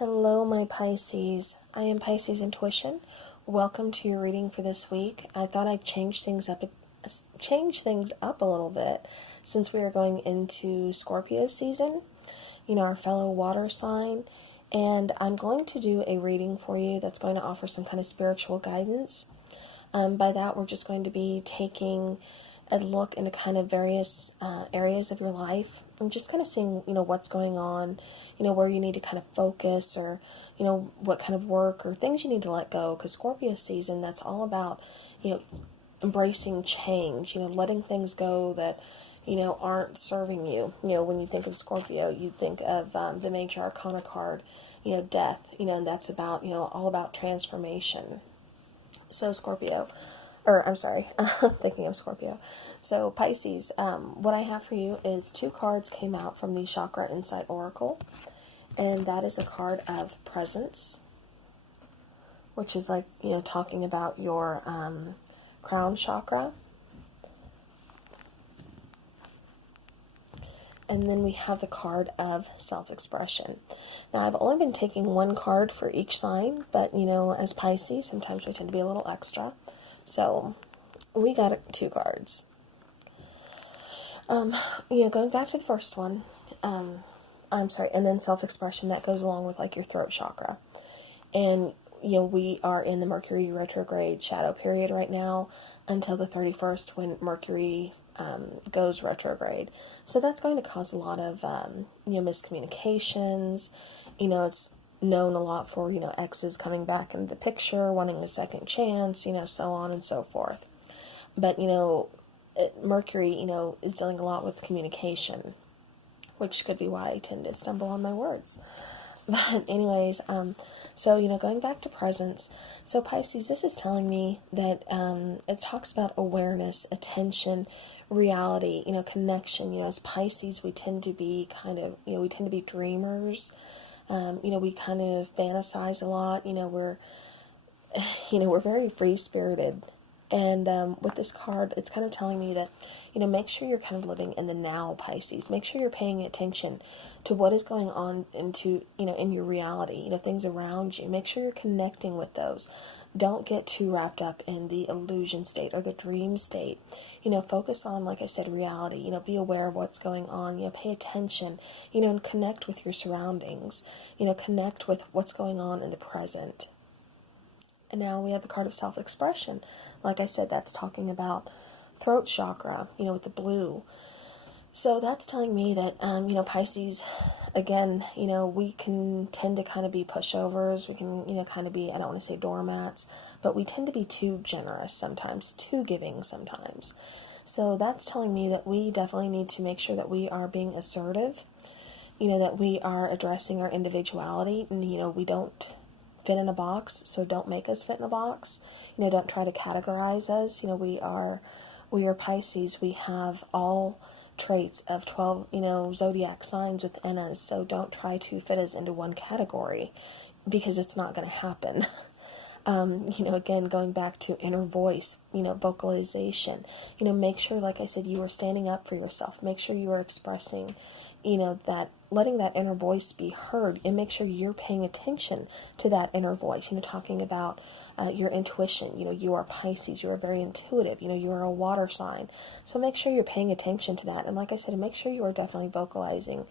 Hello, my Pisces. I am Pisces Intuition. Welcome to your reading for this week. I thought I'd change things up a little bit since we are going into Scorpio season, our fellow water sign. And I'm going to do a reading for you that's going to offer some kind of spiritual guidance. By that, we're just going to be taking a look into kind of various areas of your life and just kind of seeing, what's going on, where you need to kind of focus or, what kind of work or things you need to let go. Because Scorpio season, that's all about, embracing change, letting things go that, aren't serving you. When you think of Scorpio, you think of the major arcana card, death, and that's about, all about transformation. So Scorpio, or I'm sorry, thinking of Scorpio. So Pisces, what I have for you is 2 cards came out from the Chakra Insight Oracle, and that is a card of presence, which is like, talking about your crown chakra. And then we have the card of self-expression. Now, I've only been taking 1 card for each sign, but, as Pisces, sometimes we tend to be a little extra. So, we got 2 cards. Going back to the first one, and then self-expression, that goes along with, like, your throat chakra. And, we are in the Mercury retrograde shadow period right now until the 31st when Mercury goes retrograde. So that's going to cause a lot of, miscommunications. It's known a lot for, exes coming back into the picture, wanting a second chance, so on and so forth. But, Mercury, is dealing a lot with communication, which could be why I tend to stumble on my words. But anyways, so, going back to presence. So Pisces, this is telling me that it talks about awareness, attention, reality, connection. As Pisces, we tend to be we tend to be dreamers. We kind of fantasize a lot. We're very free-spirited. And with this card, it's kind of telling me that, make sure you're kind of living in the now, Pisces. Make sure you're paying attention to what is going on in your reality, things around you. Make sure you're connecting with those. Don't get too wrapped up in the illusion state or the dream state. Focus on, like I said, reality. Be aware of what's going on. Pay attention, and connect with your surroundings. Connect with what's going on in the present. And now we have the card of self-expression. Like I said, that's talking about throat chakra, with the blue. So that's telling me that, Pisces, again, we can tend to kind of be pushovers. We can, kind of be, I don't want to say doormats, but we tend to be too generous sometimes, too giving sometimes. So that's telling me that we definitely need to make sure that we are being assertive, that we are addressing our individuality, and, we don't fit in a box, so don't make us fit in a box. Don't try to categorize us. We are Pisces. We have all traits of 12, zodiac signs within us, so don't try to fit us into one category because it's not going to happen. Again, going back to inner voice, vocalization, make sure, like I said, you are standing up for yourself. Make sure you are expressing, that letting that inner voice be heard, and make sure you're paying attention to that inner voice, talking about your intuition. You are Pisces, you are very intuitive, you are a water sign. So make sure you're paying attention to that. And like I said, make sure you are definitely vocalizing,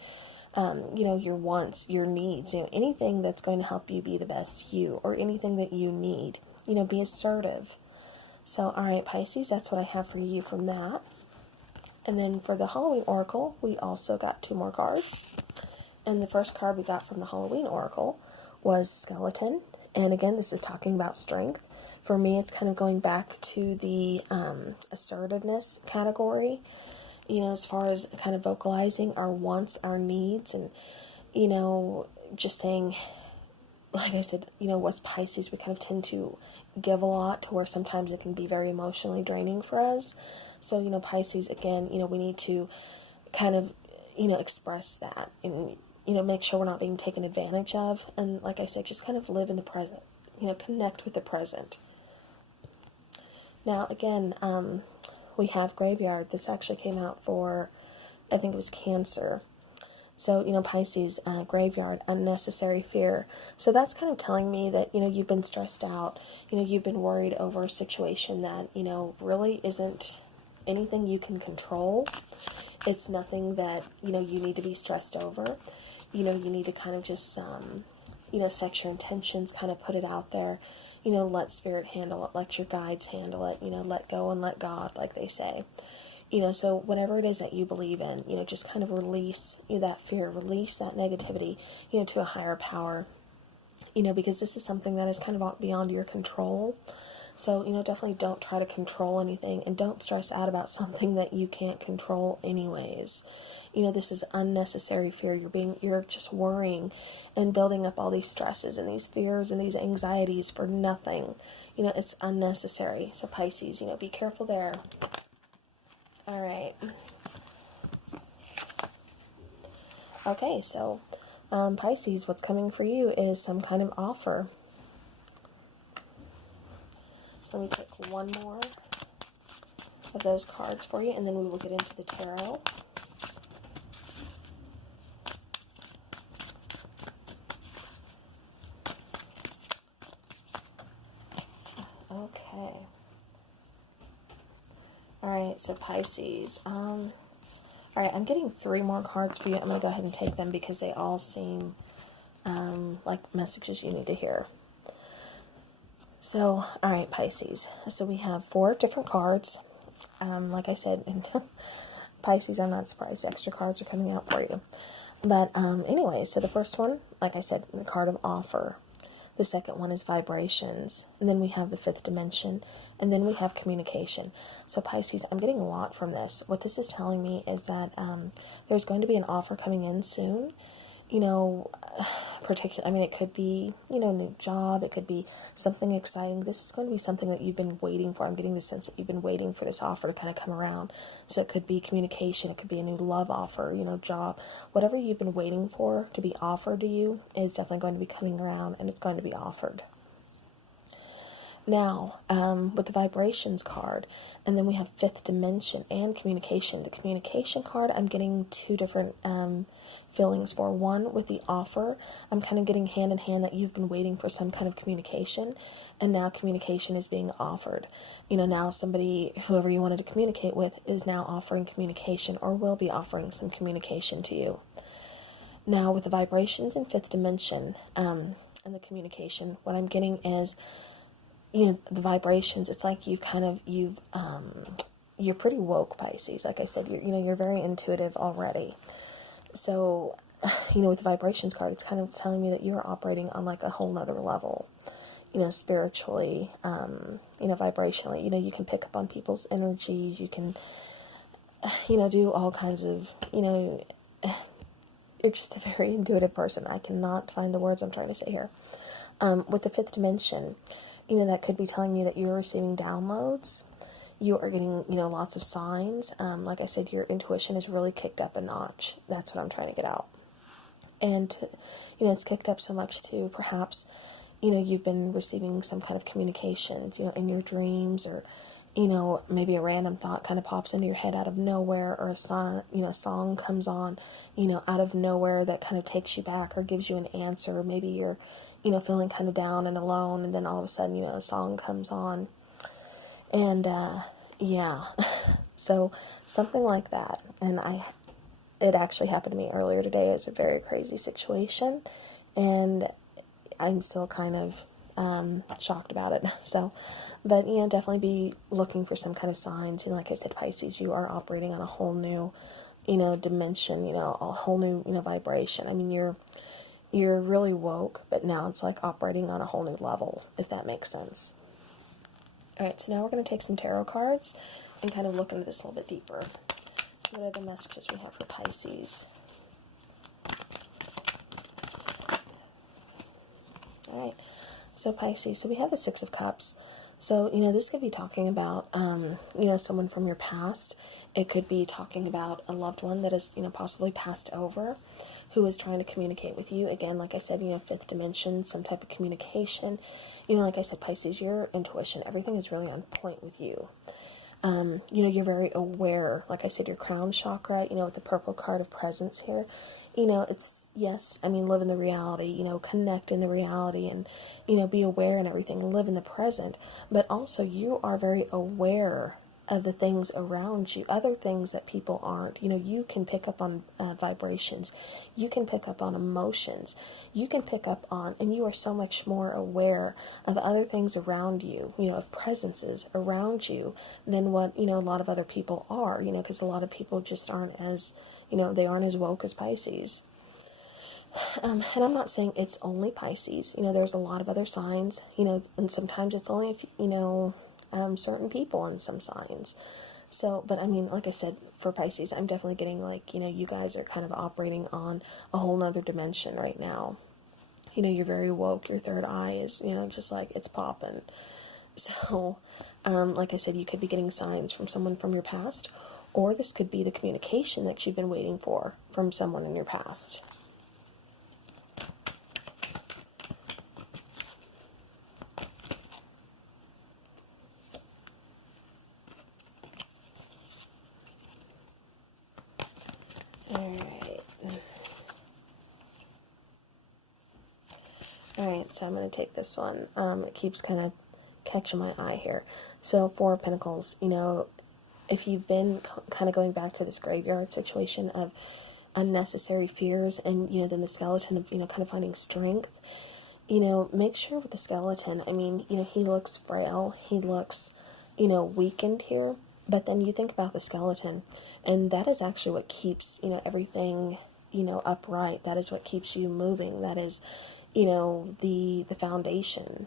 your wants, your needs, anything that's going to help you be the best you, or anything that you need, be assertive. So, all right, Pisces, that's what I have for you from that. And then for the Halloween Oracle, we also got 2 more cards. And the first card we got from the Halloween Oracle was Skeleton. And again, this is talking about strength. For me, it's kind of going back to the assertiveness category, as far as kind of vocalizing our wants, our needs, and, just saying, like I said, what's Pisces, we kind of tend to give a lot to where sometimes it can be very emotionally draining for us. So, Pisces, again, we need to kind of, express that and, make sure we're not being taken advantage of. And like I said, just kind of live in the present, connect with the present. Now, again, we have Graveyard. This actually came out for, I think it was Cancer. So, Pisces, graveyard, unnecessary fear. So that's kind of telling me that, you've been stressed out, you've been worried over a situation that, really isn't anything you can control. It's nothing that, you need to be stressed over. You need to kind of just, set your intentions, kind of put it out there, let spirit handle it, let your guides handle it, let go and let God, like they say. So whatever it is that you believe in, just kind of release that fear, release that negativity, to a higher power, because this is something that is kind of beyond your control. So, definitely don't try to control anything, and don't stress out about something that you can't control anyways. This is unnecessary fear. You're just worrying and building up all these stresses and these fears and these anxieties for nothing. It's unnecessary. So Pisces, be careful there. All right. Okay, so Pisces, what's coming for you is some kind of offer. So let me take one more of those cards for you, and then we will get into the tarot. Okay. Alright, so Pisces. Alright, I'm getting 3 more cards for you. I'm going to go ahead and take them because they all seem like messages you need to hear. So, alright, Pisces. So we have 4 different cards. Like I said, Pisces, I'm not surprised. Extra cards are coming out for you. But anyway, so the first one, like I said, the card of offer. The second one is vibrations. And then we have the 5th dimension. And then we have communication. So Pisces, I'm getting a lot from this. What this is telling me is that there's going to be an offer coming in soon. It could be, a new job. It could be something exciting. This is going to be something that you've been waiting for. I'm getting the sense that you've been waiting for this offer to kind of come around. So it could be communication. It could be a new love offer, job. Whatever you've been waiting for to be offered to you is definitely going to be coming around, and it's going to be offered. Now, with the vibrations card, and then we have 5th dimension and communication. The communication card, I'm getting 2 different feelings for. One, with the offer, I'm kind of getting hand in hand that you've been waiting for some kind of communication, and now communication is being offered. Now somebody, whoever you wanted to communicate with, is now offering communication, or will be offering some communication to you. Now, with the vibrations and 5th dimension and the communication, what I'm getting is, the vibrations, it's like you're pretty woke, Pisces. Like I said, you're very intuitive already. So, with the vibrations card, it's kind of telling me that you're operating on like a whole nother level, spiritually, vibrationally. You can pick up on people's energies. You can, do all kinds of, you're just a very intuitive person. I cannot find the words I'm trying to say here. With the 5th dimension, that could be telling you that you're receiving downloads. You are getting, lots of signs. Like I said, your intuition is really kicked up a notch. That's what I'm trying to get out. And, it's kicked up so much too. Perhaps, you've been receiving some kind of communications, in your dreams, or, maybe a random thought kind of pops into your head out of nowhere, or a song comes on, out of nowhere that kind of takes you back or gives you an answer. Maybe you're, feeling kind of down and alone, and then all of a sudden, a song comes on. And, yeah, so something like that. And it actually happened to me earlier today. It's a very crazy situation, and I'm still kind of shocked about it. So, but, definitely be looking for some kind of signs. Like I said, Pisces, you are operating on a whole new, dimension, a whole new, vibration. I mean, you're really woke, but now it's like operating on a whole new level, if that makes sense. Alright, so now we're going to take some tarot cards and kind of look into this a little bit deeper. So what are the messages we have for Pisces? Alright, so Pisces, so we have the 6 of Cups. So, this could be talking about, someone from your past. It could be talking about a loved one that is, possibly passed over, who is trying to communicate with you. Again, like I said, 5th dimension, some type of communication. Like I said, Pisces, your intuition, everything is really on point with you. You're very aware. Like I said, your crown chakra, with the purple card of presence here, it's, yes, I mean, live in the reality, connect in the reality, and, be aware and everything, live in the present. But also, you are very aware of the things around you, other things that people aren't. You can pick up on vibrations, you can pick up on emotions, you can pick up on, and you are so much more aware of other things around you, of presences around you than what, a lot of other people are, because a lot of people just aren't as, they aren't as woke as Pisces. And I'm not saying it's only Pisces. There's a lot of other signs, and sometimes it's only, certain people in some signs. So, but I mean, like I said, for Pisces, I'm definitely getting like, you guys are kind of operating on a whole nother dimension right now. You're very woke. Your third eye is, just like it's popping. So, like I said, you could be getting signs from someone from your past, or this could be the communication that you've been waiting for from someone in your past. Alright, so I'm going to take this one. It keeps kind of catching my eye here. So, Four of Pentacles, if you've been kind of going back to this graveyard situation of unnecessary fears, and, then the skeleton of, kind of finding strength, make sure with the skeleton, I mean, he looks frail, he looks, weakened here, but then you think about the skeleton, and that is actually what keeps, everything, upright. That is what keeps you moving. That is, the foundation,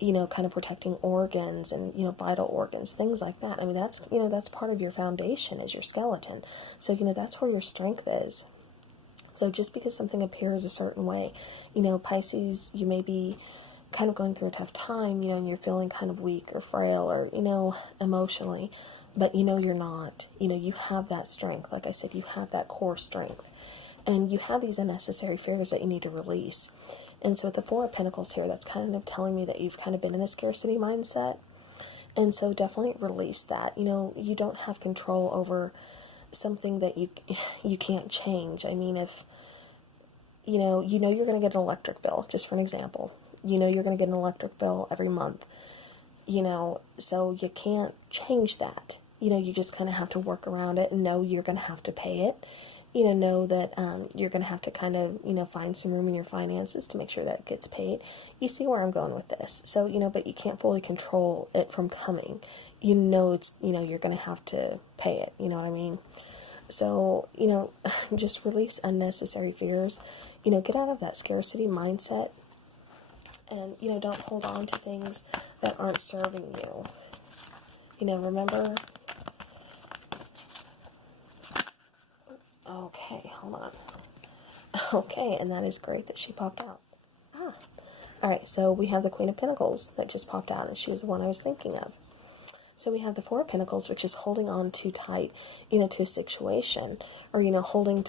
kind of protecting organs and, vital organs, things like that. I mean, that's part of your foundation is your skeleton. So, that's where your strength is. So just because something appears a certain way, Pisces, you may be kind of going through a tough time, and you're feeling kind of weak or frail or, emotionally, but you're not. You have that strength. Like I said, you have that core strength. And you have these unnecessary fears that you need to release. And so with the Four of Pentacles here, that's kind of telling me that you've kind of been in a scarcity mindset. And so definitely release that. You don't have control over something that you can't change. I mean, if you're going to get an electric bill, just for an example. You're going to get an electric bill every month. So you can't change that. You just kind of have to work around it and know you're going to have to pay it. Know that you're going to have to kind of, find some room in your finances to make sure that it gets paid. You see where I'm going with this. So, but you can't fully control it from coming. It's, you're going to have to pay it. You know what I mean? So, just release unnecessary fears. Get out of that scarcity mindset. And, don't hold on to things that aren't serving you. Remember... Okay, hold on. Okay, and that is great that she popped out. Alright, so we have the Queen of Pentacles that just popped out, and she was the one I was thinking of. So we have the Four of Pentacles, which is holding on too tight, to a situation, or, holding,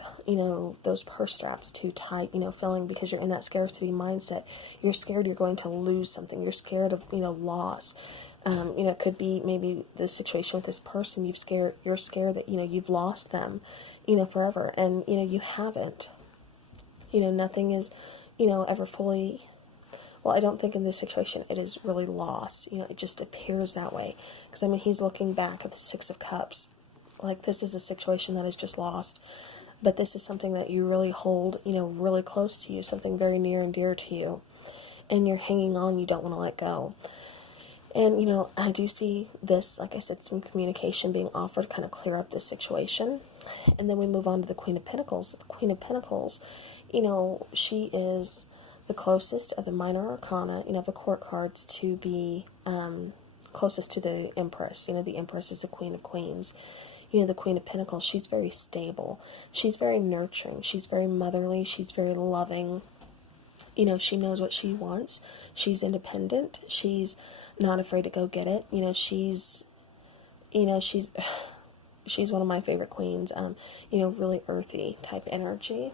those purse straps too tight, feeling because you're in that scarcity mindset. You're scared you're going to lose something. You're scared of, loss. It could be maybe the situation with this person. You're scared that, you've lost them, forever. And, you haven't. Nothing is, ever fully... Well, I don't think in this situation it is really lost. It just appears that way. Because, I mean, he's looking back at the Six of Cups. Like, this is a situation that is just lost. But this is something that you really hold, really close to you. Something very near and dear to you. And you're hanging on. You don't want to let go. And, I do see this, like I said, some communication being offered to kind of clear up this situation. And then we move on to the Queen of Pentacles. The Queen of Pentacles, she is the closest of the minor arcana, the court cards to be closest to the Empress. The Empress is the Queen of Queens. The Queen of Pentacles, she's very stable. She's very nurturing. She's very motherly. She's very loving. She knows what she wants. She's independent. She's not afraid to go get it. She's one of my favorite queens. Really earthy type energy.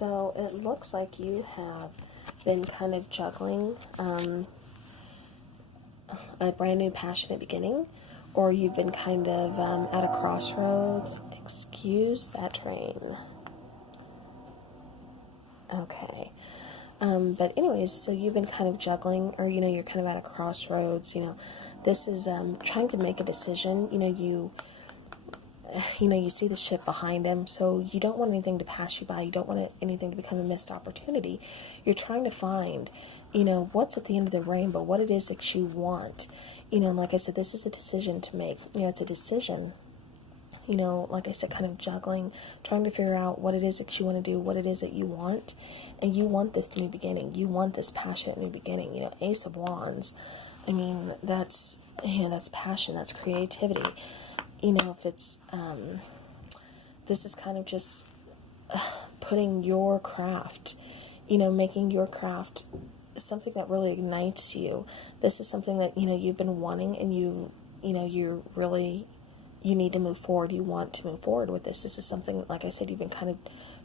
So it looks like you have been kind of juggling a brand new passionate beginning, or you've been kind of at a crossroads. Excuse that train. Okay. But anyways, so you've been kind of juggling, or, you're kind of at a crossroads, this is trying to make a decision. You see the ship behind him, so you don't want anything to pass you by. You don't want anything to become a missed opportunity. You're trying to find, what's at the end of the rainbow, what it is that you want. And like I said, this is a decision to make. It's a decision, like I said, kind of juggling, trying to figure out what it is that you want to do, what it is that you want. And you want this new beginning. You want this passionate new beginning. Ace of Wands. I mean, that's passion, that's creativity. If it's, this is kind of just putting your craft, making your craft something that really ignites you. This is something that, you've been wanting, and you need to move forward. You want to move forward with this. This is something, like I said, you've been kind of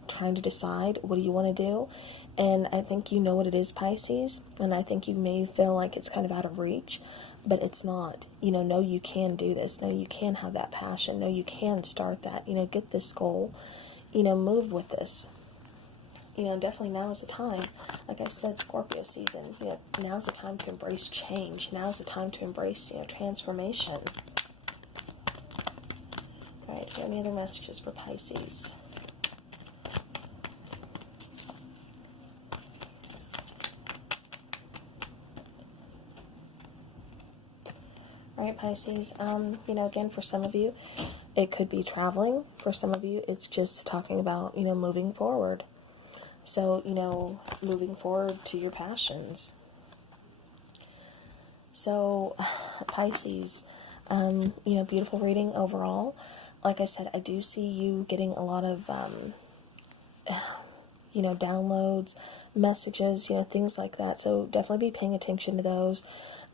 trying to decide, what do you want to do? And I think you know what it is, Pisces, and I think you may feel like it's kind of out of reach, but it's not. No, you can do this. No, you can have that passion. No, you can start that. Get this goal. Move with this. Definitely now is the time. Like I said, Scorpio season. Now's the time to embrace change. Now's the time to embrace, transformation. All right, do you have any other messages for Pisces? All right, Pisces, again, for some of you, it could be traveling. For some of you, it's just talking about, moving forward. So, moving forward to your passions. So, Pisces, beautiful reading overall. Like I said, I do see you getting a lot of, downloads, messages, things like that. So definitely be paying attention to those.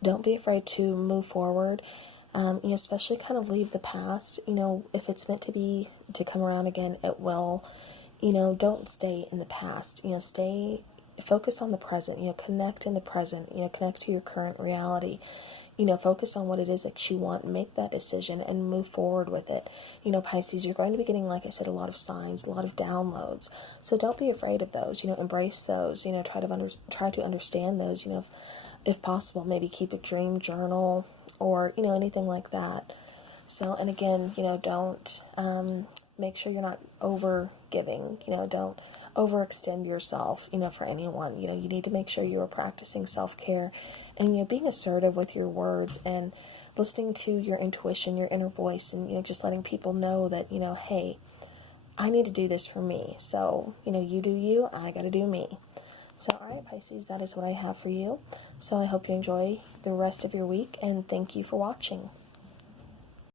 Don't be afraid to move forward. Especially kind of leave the past. If it's meant to come around again, it will. Don't stay in the past. Focus on the present. Connect in the present. Connect to your current reality. Focus on what it is that you want, make that decision, and move forward with it. Pisces, you're going to be getting, like I said, a lot of signs, a lot of downloads. So don't be afraid of those. Embrace those. Try to understand those. If possible, maybe keep a dream journal or anything like that. So, and again, don't make sure you're not over giving. Don't overextend yourself. For anyone. You need to make sure you are practicing self-care. And, being assertive with your words and listening to your intuition, your inner voice, and, just letting people know that, hey, I need to do this for me. So, you do you, I got to do me. So, all right, Pisces, that is what I have for you. So I hope you enjoy the rest of your week, and thank you for watching.